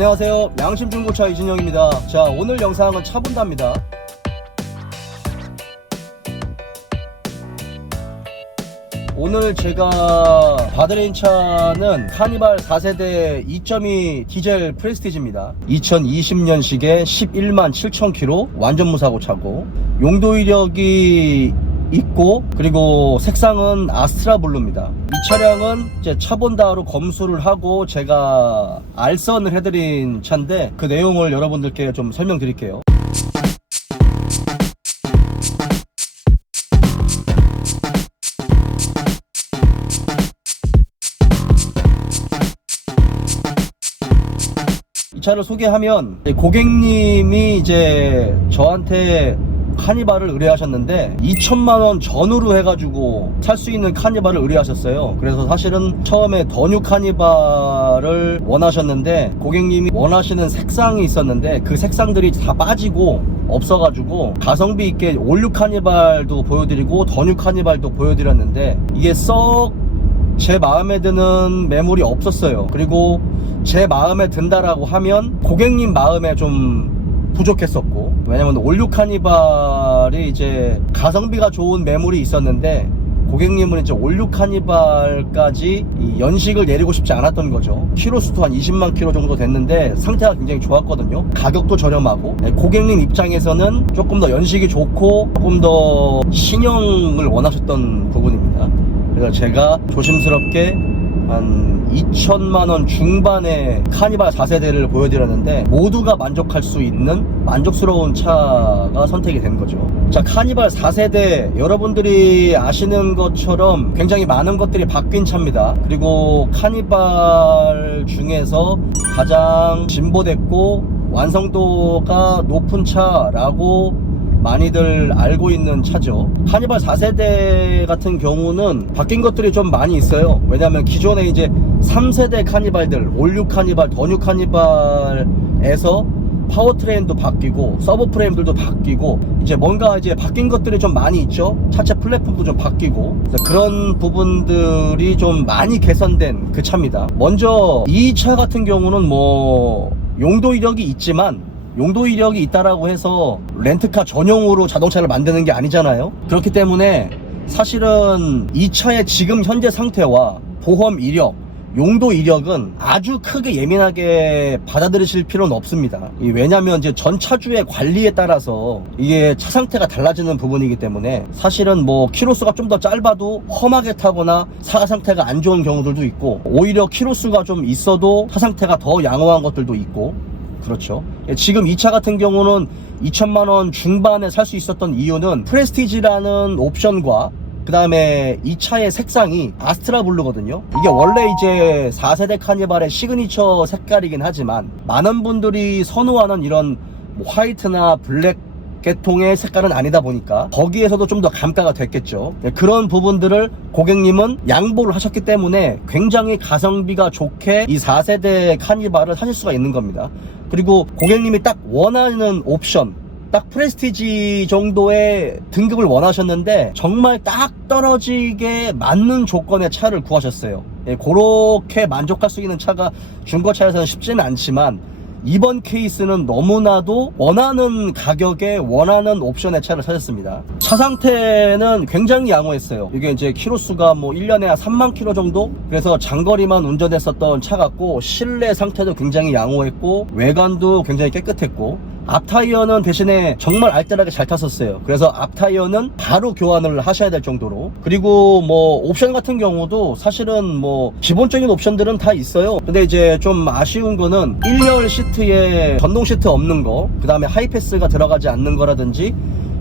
안녕하세요, 양심중고차 이진영입니다. 자, 오늘 영상은 차본다입니다. 오늘 제가 봐드린 차는 카니발 4세대 2.2 디젤 프레스티지입니다. 2020년식에 11만 7천 킬로 완전 무사고 차고, 용도 이력이 있고, 그리고 색상은 아스트라 블루입니다. 이 차량은 이제 차본다로 검수를 하고 제가 알선을 해드린 차인데, 그 내용을 여러분들께 좀 설명드릴게요. 이 차를 소개하면, 고객님이 이제 저한테 카니발을 의뢰하셨는데 2천만원 전후로 해가지고 살 수 있는 카니발을 의뢰하셨어요. 그래서 사실은 처음에 더 뉴 카니발을 원하셨는데, 고객님이 원하시는 색상이 있었는데 그 색상들이 다 빠지고 없어가지고 가성비 있게 올뉴 카니발도 보여드리고 더 뉴 카니발도 보여드렸는데, 이게 썩 제 마음에 드는 매물이 없었어요. 그리고 제 마음에 든다라고 하면 고객님 마음에 좀 부족했었고, 왜냐면 올뉴 카니발이 이제 가성비가 좋은 매물이 있었는데 고객님은 이제 올뉴 카니발까지 이 연식을 내리고 싶지 않았던 거죠. 키로수도 한 20만 킬로 정도 됐는데 상태가 굉장히 좋았거든요. 가격도 저렴하고, 고객님 입장에서는 조금 더 연식이 좋고 조금 더 신형을 원하셨던 부분입니다. 그래서 제가 조심스럽게 한 2천만원 중반의 카니발 4세대를 보여드렸는데 모두가 만족할 수 있는 만족스러운 차가 선택이 된 거죠. 자, 카니발 4세대 여러분들이 아시는 것처럼 굉장히 많은 것들이 바뀐 차입니다. 그리고 카니발 중에서 가장 진보됐고 완성도가 높은 차라고 많이들 알고 있는 차죠. 카니발 4세대 같은 경우는 바뀐 것들이 좀 많이 있어요. 왜냐면 기존에 이제 3세대 카니발들, 올뉴 카니발, 더 뉴 카니발에서 파워트레인도 바뀌고 서브 프레임들도 바뀌고, 이제 뭔가 이제 바뀐 것들이 좀 많이 있죠. 차체 플랫폼도 좀 바뀌고, 그런 부분들이 좀 많이 개선된 그 차입니다. 먼저 이 차 같은 경우는 뭐 용도 이력이 있지만, 용도 이력이 있다라고 해서 렌트카 전용으로 자동차를 만드는 게 아니잖아요. 그렇기 때문에 사실은 이 차의 지금 현재 상태와 보험 이력, 용도 이력은 아주 크게 예민하게 받아들이실 필요는 없습니다. 왜냐면 이제 전 차주의 관리에 따라서 이게 차 상태가 달라지는 부분이기 때문에, 사실은 뭐 키로수가 좀 더 짧아도 험하게 타거나 차 상태가 안 좋은 경우들도 있고, 오히려 키로수가 좀 있어도 차 상태가 더 양호한 것들도 있고, 그렇죠. 지금 이 차 같은 경우는 2천만원 중반에 살 수 있었던 이유는 프레스티지라는 옵션과 그 다음에 이 차의 색상이 아스트라 블루거든요. 이게 원래 이제 4세대 카니발의 시그니처 색깔이긴 하지만 많은 분들이 선호하는 이런 뭐 화이트나 블랙 계통의 색깔은 아니다 보니까 거기에서도 좀 더 감가가 됐겠죠. 그런 부분들을 고객님은 양보를 하셨기 때문에 굉장히 가성비가 좋게 이 4세대 카니발을 사실 수가 있는 겁니다. 그리고 고객님이 딱 원하는 옵션, 딱 프레스티지 정도의 등급을 원하셨는데 정말 딱 떨어지게 맞는 조건의 차를 구하셨어요. 그렇게 만족할 수 있는 차가 중고차에서는 쉽지는 않지만, 이번 케이스는 너무나도 원하는 가격에 원하는 옵션의 차를 사셨습니다. 차 상태는 굉장히 양호했어요. 이게 이제 키로수가 뭐 1년에 한 3만 킬로 정도? 그래서 장거리만 운전했었던 차 같고, 실내 상태도 굉장히 양호했고, 외관도 굉장히 깨끗했고, 앞타이어는 대신에 정말 알뜰하게 잘 탔었어요. 그래서 앞타이어는 바로 교환을 하셔야 될 정도로. 그리고 뭐 옵션 같은 경우도 사실은 뭐 기본적인 옵션들은 다 있어요. 근데 이제 좀 아쉬운 거는 1열 시트에 전동 시트 없는 거, 그 다음에 하이패스가 들어가지 않는 거라든지,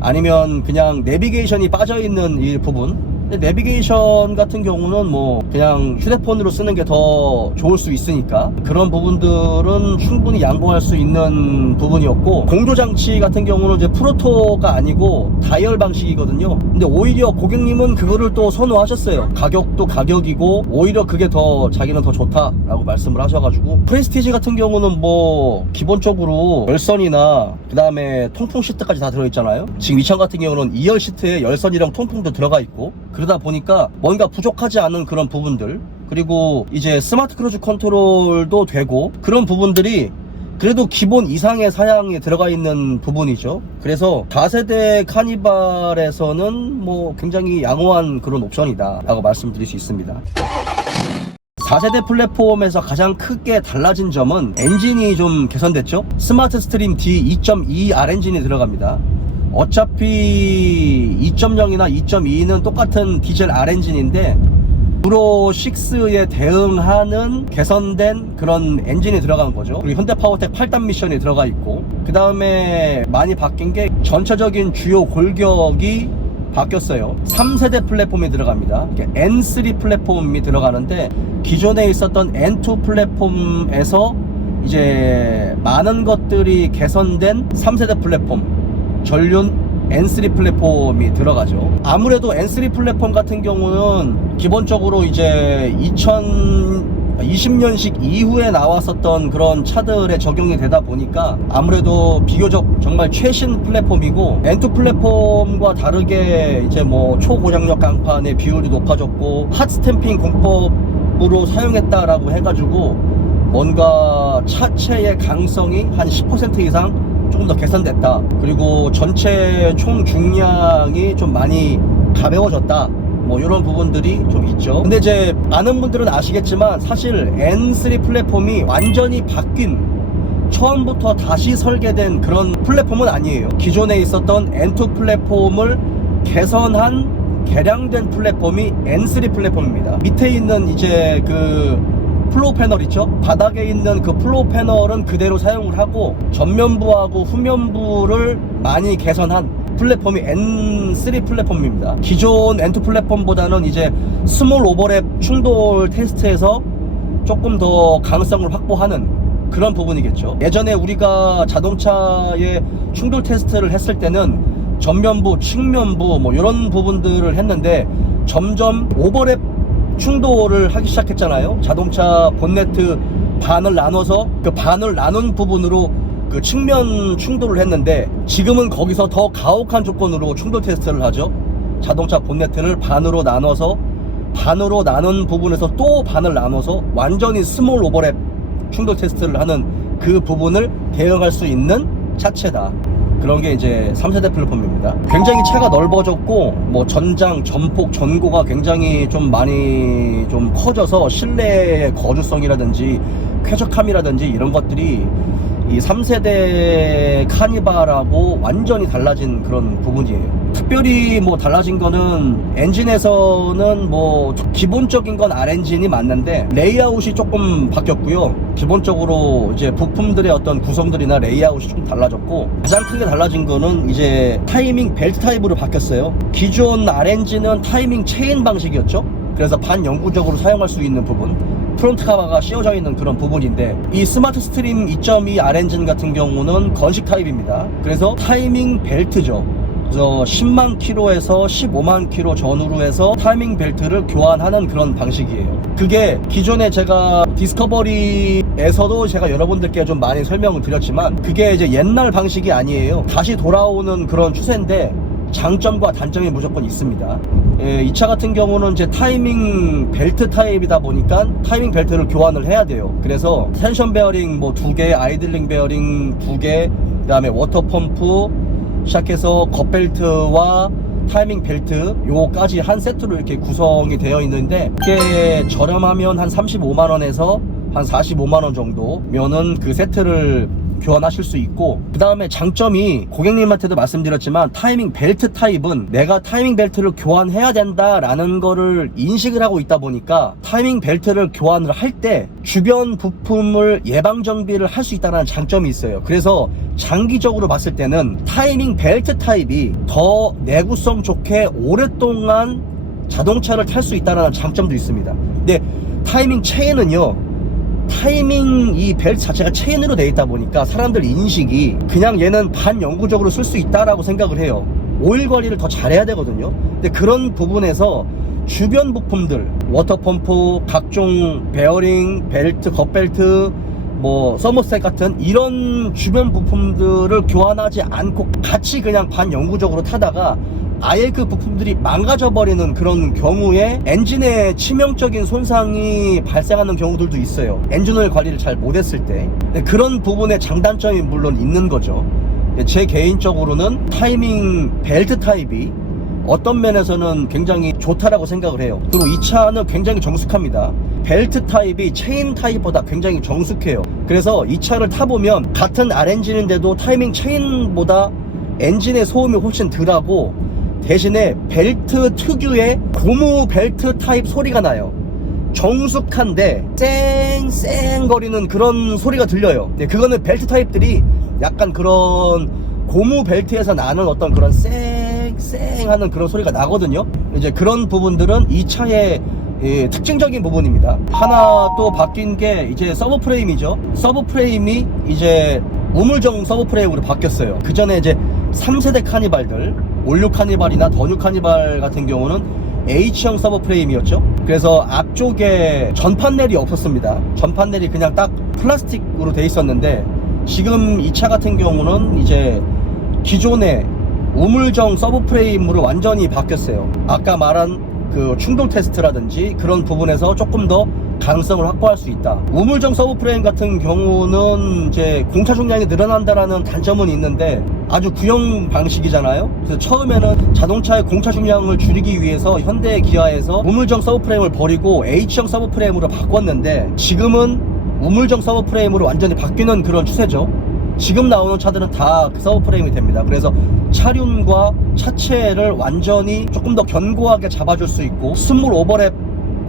아니면 그냥 내비게이션이 빠져있는 이 부분. 근데 내비게이션 같은 경우는 뭐 그냥 휴대폰으로 쓰는 게 더 좋을 수 있으니까 그런 부분들은 충분히 양보할 수 있는 부분이었고, 공조장치 같은 경우는 이제 프로토가 아니고 다이얼 방식이거든요. 근데 오히려 고객님은 그거를 또 선호하셨어요. 가격도 가격이고 오히려 그게 더 자기는 더 좋다라고 말씀을 하셔가지고, 프레스티지 같은 경우는 뭐 기본적으로 열선이나 그 다음에 통풍 시트까지 다 들어있잖아요. 지금 이 차 같은 경우는 2열 시트에 열선이랑 통풍도 들어가 있고, 그러다 보니까 뭔가 부족하지 않은 그런 부분들, 그리고 이제 스마트 크루즈 컨트롤도 되고, 그런 부분들이 그래도 기본 이상의 사양이 들어가 있는 부분이죠. 그래서 4세대 카니발에서는 뭐 굉장히 양호한 그런 옵션이다 라고 말씀드릴 수 있습니다. 4세대 플랫폼에서 가장 크게 달라진 점은 엔진이 좀 개선됐죠. 스마트 스트림 D 2.2R 엔진이 들어갑니다. 어차피 2.0이나 2.2는 똑같은 디젤 R 엔진인데 유로 6에 대응하는 개선된 그런 엔진이 들어간 거죠. 그리고 현대파워텍 8단 미션이 들어가 있고, 그 다음에 많이 바뀐 게 전체적인 주요 골격이 바뀌었어요. 3세대 플랫폼이 들어갑니다. N3 플랫폼이 들어가는데 기존에 있었던 N2 플랫폼에서 이제 많은 것들이 개선된 3세대 플랫폼 전륜 N3 플랫폼이 들어가죠. 아무래도 N3 플랫폼 같은 경우는 기본적으로 이제 2020년식 이후에 나왔었던 그런 차들에 적용이 되다 보니까 아무래도 비교적 정말 최신 플랫폼이고, N2 플랫폼과 다르게 이제 뭐 초고장력 강판의 비율이 높아졌고 핫스탬핑 공법으로 사용했다라고 해가지고 뭔가 차체의 강성이 한 10% 이상 조금 더 개선됐다. 그리고 전체 총 중량이 좀 많이 가벼워졌다. 뭐 이런 부분들이 좀 있죠. 근데 이제 많은 분들은 아시겠지만 사실 N3 플랫폼이 완전히 바뀐, 처음부터 다시 설계된 그런 플랫폼은 아니에요. 기존에 있었던 N2 플랫폼을 개선한 개량된 플랫폼이 N3 플랫폼입니다. 밑에 있는 이제 그 플로우 패널 있죠? 바닥에 있는 그 플로우 패널은 그대로 사용을 하고 전면부하고 후면부를 많이 개선한 플랫폼이 N3 플랫폼입니다. 기존 N2 플랫폼보다는 이제 스몰 오버랩 충돌 테스트에서 조금 더 가능성을 확보하는 그런 부분이겠죠. 예전에 우리가 자동차의 충돌 테스트를 했을 때는 전면부, 측면부 뭐 이런 부분들을 했는데 점점 오버랩 충돌을 하기 시작했잖아요. 자동차 본네트 반을 나눠서 그 반을 나눈 부분으로 그 측면 충돌을 했는데, 지금은 거기서 더 가혹한 조건으로 충돌 테스트를 하죠. 자동차 본네트를 반으로 나눠서 반으로 나눈 부분에서 또 반을 나눠서 완전히 스몰 오버랩 충돌 테스트를 하는 그 부분을 대응할 수 있는 차체다. 그런 게 이제 3세대 플랫폼입니다. 굉장히 차가 넓어졌고 뭐 전장, 전폭, 전고가 굉장히 좀 많이 좀 커져서 실내의 거주성이라든지 쾌적함이라든지 이런 것들이 이 3세대 카니발하고 완전히 달라진 그런 부분이에요. 특별히 뭐 달라진 거는 엔진에서는 뭐 기본적인 건 R 엔진이 맞는데 레이아웃이 조금 바뀌었고요. 기본적으로 이제 부품들의 어떤 구성들이나 레이아웃이 좀 달라졌고, 가장 크게 달라진 거는 이제 타이밍 벨트 타입으로 바뀌었어요. 기존 R 엔진은 타이밍 체인 방식이었죠. 그래서 반영구적으로 사용할 수 있는 부분, 프론트 카바가 씌워져 있는 그런 부분인데, 이 스마트 스트림 2.2 R 엔진 같은 경우는 건식 타입입니다. 그래서 타이밍 벨트죠. 그래서 10만 킬로에서 15만 킬로 전후로 해서 타이밍 벨트를 교환하는 그런 방식이에요. 그게 기존에 제가 디스커버리에서도 제가 여러분들께 좀 많이 설명을 드렸지만, 그게 이제 옛날 방식이 아니에요. 다시 돌아오는 그런 추세인데 장점과 단점이 무조건 있습니다. 이 차 같은 경우는 이제 타이밍 벨트 타입이다 보니까 타이밍 벨트를 교환을 해야 돼요. 그래서 텐션 베어링 뭐 2개, 아이들링 베어링 2개, 그 다음에 워터 펌프 시작해서 겉벨트와 타이밍 벨트 요거까지 한 세트로 이렇게 구성이 되어 있는데, 이게 저렴하면 한 35만원에서 한 45만원 정도면은 그 세트를 교환하실 수 있고, 그 다음에 장점이 고객님한테도 말씀드렸지만 타이밍 벨트 타입은 내가 타이밍 벨트를 교환해야 된다라는 거를 인식을 하고 있다 보니까 타이밍 벨트를 교환을 할 때 주변 부품을 예방 정비를 할 수 있다는 장점이 있어요. 그래서 장기적으로 봤을 때는 타이밍 벨트 타입이 더 내구성 좋게 오랫동안 자동차를 탈 수 있다는 장점도 있습니다. 근데 타이밍 체인은요, 타이밍 이 벨트 자체가 체인으로 되어 있다 보니까 사람들 인식이 그냥 얘는 반영구적으로 쓸 수 있다라고 생각을 해요. 오일 관리를 더 잘해야 되거든요. 근데 그런 부분에서 주변 부품들, 워터펌프, 각종 베어링, 벨트, 겉벨트, 뭐 서머셋 같은 이런 주변 부품들을 교환하지 않고 같이 그냥 반영구적으로 타다가 아예 그 부품들이 망가져 버리는 그런 경우에 엔진에 치명적인 손상이 발생하는 경우들도 있어요. 엔진오일 관리를 잘 못했을 때. 그런 부분에 장단점이 물론 있는 거죠. 제 개인적으로는 타이밍 벨트 타입이 어떤 면에서는 굉장히 좋다라고 생각을 해요. 그리고 이 차는 굉장히 정숙합니다. 벨트 타입이 체인 타입보다 굉장히 정숙해요. 그래서 이 차를 타보면 같은 R엔진인데도 타이밍 체인보다 엔진의 소음이 훨씬 덜하고, 대신에 벨트 특유의 고무 벨트 타입 소리가 나요. 정숙한데 쌩쌩거리는 그런 소리가 들려요. 그거는 벨트 타입들이 약간 그런 고무 벨트에서 나는 어떤 그런 쌩쌩하는 그런 소리가 나거든요. 이제 그런 부분들은 이 차의 특징적인 부분입니다. 하나 또 바뀐 게 이제 서브 프레임이죠. 서브 프레임이 이제 우물정 서브 프레임으로 바뀌었어요. 그 전에 이제 3세대 카니발들, 올류 카니발이나 더뉴 카니발 같은 경우는 H형 서브 프레임이었죠. 그래서 앞쪽에 전판넬이 없었습니다. 전판넬이 그냥 딱 플라스틱으로 돼 있었는데, 지금 이 차 같은 경우는 이제 기존의 우물정 서브 프레임으로 완전히 바뀌었어요. 아까 말한 그 충돌 테스트라든지 그런 부분에서 조금 더 가능성을 확보할 수 있다. 우물정 서브 프레임 같은 경우는 이제 공차 중량이 늘어난다라는 단점은 있는데 아주 구형 방식이잖아요. 그래서 처음에는 자동차의 공차 중량을 줄이기 위해서 현대 기아에서 우물정 서브 프레임을 버리고 H형 서브 프레임으로 바꿨는데, 지금은 우물정 서브 프레임으로 완전히 바뀌는 그런 추세죠. 지금 나오는 차들은 다 그 서브 프레임이 됩니다. 그래서 차륜과 차체를 완전히 조금 더 견고하게 잡아줄 수 있고, 스몰 오버랩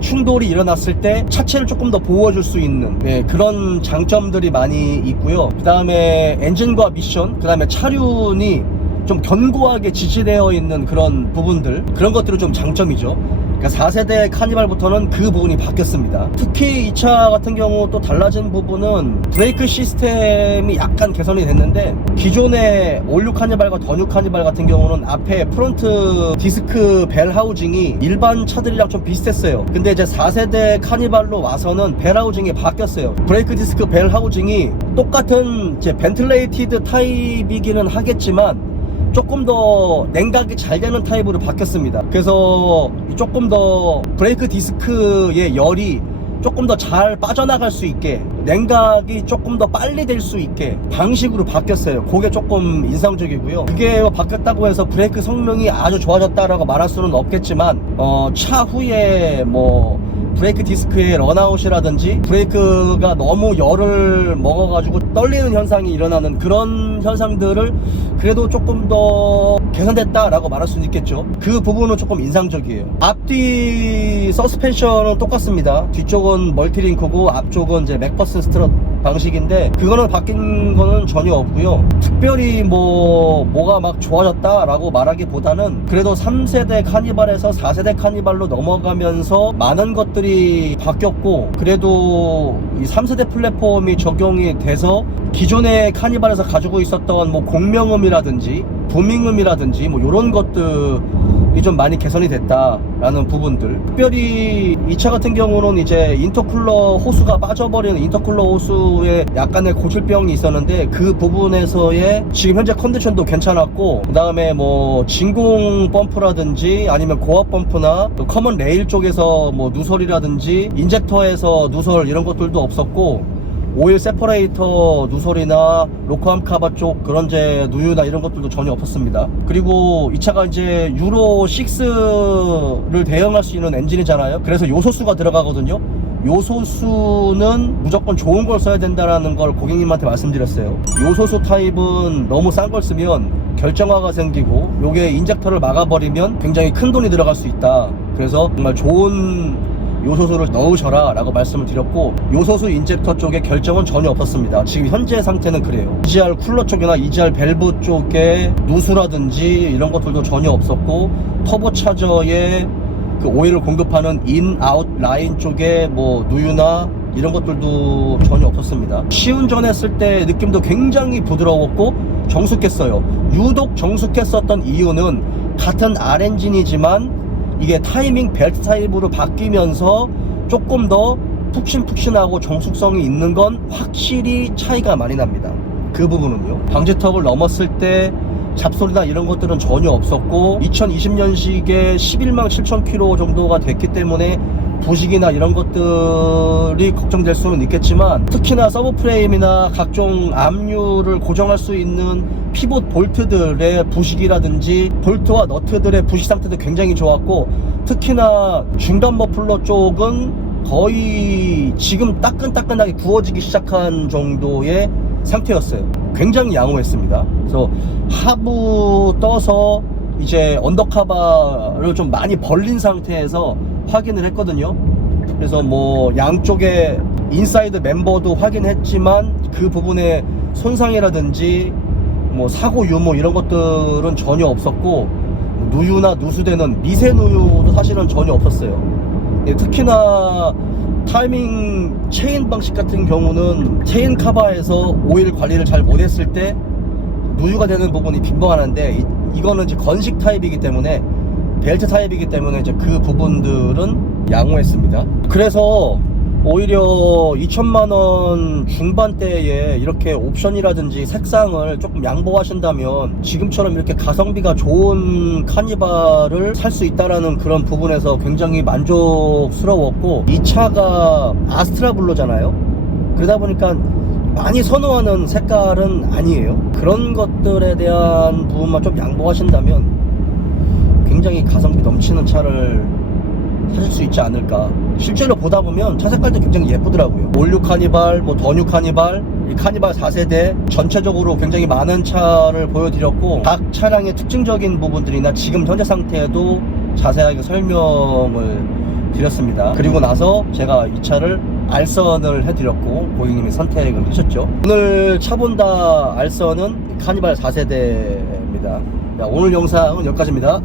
충돌이 일어났을 때 차체를 조금 더 보호해줄 수 있는 그런 장점들이 많이 있고요. 그 다음에 엔진과 미션, 그 다음에 차륜이 좀 견고하게 지지되어 있는 그런 부분들, 그런 것들이 좀 장점이죠. 그러니까 4세대 카니발부터는 그 부분이 바뀌었습니다. 특히 이 차 같은 경우 또 달라진 부분은 브레이크 시스템이 약간 개선이 됐는데, 기존의 올류 카니발과 더뉴 카니발 같은 경우는 앞에 프론트 디스크 벨 하우징이 일반 차들이랑 좀 비슷했어요. 근데 이제 4세대 카니발로 와서는 벨 하우징이 바뀌었어요. 브레이크 디스크 벨 하우징이 똑같은 이제 벤틀레이티드 타입이기는 하겠지만 조금 더 냉각이 잘 되는 타입으로 바뀌었습니다. 그래서 조금 더 브레이크 디스크의 열이 조금 더 잘 빠져나갈 수 있게, 냉각이 조금 더 빨리 될 수 있게 방식으로 바뀌었어요. 그게 조금 인상적이고요. 그게 바뀌었다고 해서 브레이크 성능이 아주 좋아졌다라고 말할 수는 없겠지만, 차후에 뭐 브레이크 디스크의 런아웃이라든지 브레이크가 너무 열을 먹어가지고 떨리는 현상이 일어나는 그런 현상들을 그래도 조금 더 개선됐다라고 말할 수는 있겠죠. 그 부분은 조금 인상적이에요. 앞뒤 서스펜션은 똑같습니다. 뒤쪽은 멀티링크고 앞쪽은 이제 맥퍼슨 스트럿 방식인데, 그거는 바뀐 거는 전혀 없고요. 특별히 뭐가 막 좋아졌다라고 말하기보다는 그래도 3세대 카니발에서 4세대 카니발로 넘어가면서 많은 것들이 바뀌었고, 그래도 이 3세대 플랫폼이 적용이 돼서 기존의 카니발에서 가지고 있었던 뭐 공명음이라든지 부밍음이라든지 뭐 이런 것들이 좀 많이 개선이 됐다라는 부분들. 특별히 이 차 같은 경우는 이제 인터쿨러 호수가 빠져버리는, 인터쿨러 호수에 약간의 고질병이 있었는데 그 부분에서의 지금 현재 컨디션도 괜찮았고, 그 다음에 뭐 진공 펌프라든지 아니면 고압 펌프나 커먼 레일 쪽에서 뭐 누설이라든지 인젝터에서 누설 이런 것들도 없었고, 오일 세퍼레이터 누설이나 로커암 카바 쪽 그런 제 누유나 이런 것들도 전혀 없었습니다. 그리고 이 차가 이제 유로 6를 대응할 수 있는 엔진이잖아요. 그래서 요소수가 들어가거든요. 요소수는 무조건 좋은 걸 써야 된다라는 걸 고객님한테 말씀드렸어요. 요소수 타입은 너무 싼 걸 쓰면 결정화가 생기고, 요게 인젝터를 막아버리면 굉장히 큰 돈이 들어갈 수 있다. 그래서 정말 좋은 요소수를 넣으셔라 라고 말씀을 드렸고, 요소수 인젝터 쪽에 결정은 전혀 없었습니다. 지금 현재 상태는 그래요. EGR 쿨러 쪽이나 EGR 밸브 쪽에 누수라든지 이런 것들도 전혀 없었고, 터보차저에 그 오일을 공급하는 인, 아웃 라인 쪽에 뭐 누유나 이런 것들도 전혀 없었습니다. 시운전했을 때 느낌도 굉장히 부드러웠고 정숙했어요. 유독 정숙했었던 이유는 같은 R엔진이지만 이게 타이밍 벨트 타입으로 바뀌면서 조금 더 푹신푹신하고 정숙성이 있는 건 확실히 차이가 많이 납니다. 그 부분은요. 방지턱을 넘었을 때 잡소리나 이런 것들은 전혀 없었고 2020년식에 11만 7천 킬로 정도가 됐기 때문에 부식이나 이런 것들이 걱정될 수는 있겠지만, 특히나 서브프레임이나 각종 압류를 고정할 수 있는 피봇 볼트들의 부식이라든지 볼트와 너트들의 부식 상태도 굉장히 좋았고, 특히나 중단 머플러 쪽은 거의 지금 따끈따끈하게 구워지기 시작한 정도의 상태였어요. 굉장히 양호했습니다. 그래서 하부 떠서 이제 언더카바를 좀 많이 벌린 상태에서 확인을 했거든요. 그래서 뭐 양쪽에 인사이드 멤버도 확인했지만 그 부분에 손상이라든지 뭐 사고 유무 이런 것들은 전혀 없었고, 누유나 누수되는 미세 누유도 사실은 전혀 없었어요. 특히나 타이밍 체인 방식 같은 경우는 체인 카바에서 오일 관리를 잘 못했을 때 누유가 되는 부분이 빈번한데, 이거는 이제 건식 타입이기 때문에, 벨트 타입이기 때문에 이제 그 부분들은 양호했습니다. 그래서 오히려 2천만원 중반대에 이렇게 옵션이라든지 색상을 조금 양보하신다면 지금처럼 이렇게 가성비가 좋은 카니발을 살 수 있다라는 그런 부분에서 굉장히 만족스러웠고, 이 차가 아스트라 블루잖아요. 그러다 보니까 많이 선호하는 색깔은 아니에요. 그런 것들에 대한 부분만 좀 양보하신다면 굉장히 가성비 넘치는 차를 사실 수 있지 않을까. 실제로 보다 보면 차 색깔도 굉장히 예쁘더라고요. 올류 카니발, 뭐 더뉴 카니발, 이 카니발 4세대 전체적으로 굉장히 많은 차를 보여드렸고, 각 차량의 특징적인 부분들이나 지금 현재 상태도 자세하게 설명을 드렸습니다. 그리고 나서 제가 이 차를 알선을 해드렸고 고객님이 선택을 하셨죠. 오늘 차본다 알선은 카니발 4세대입니다. 오늘 영상은 여기까지입니다.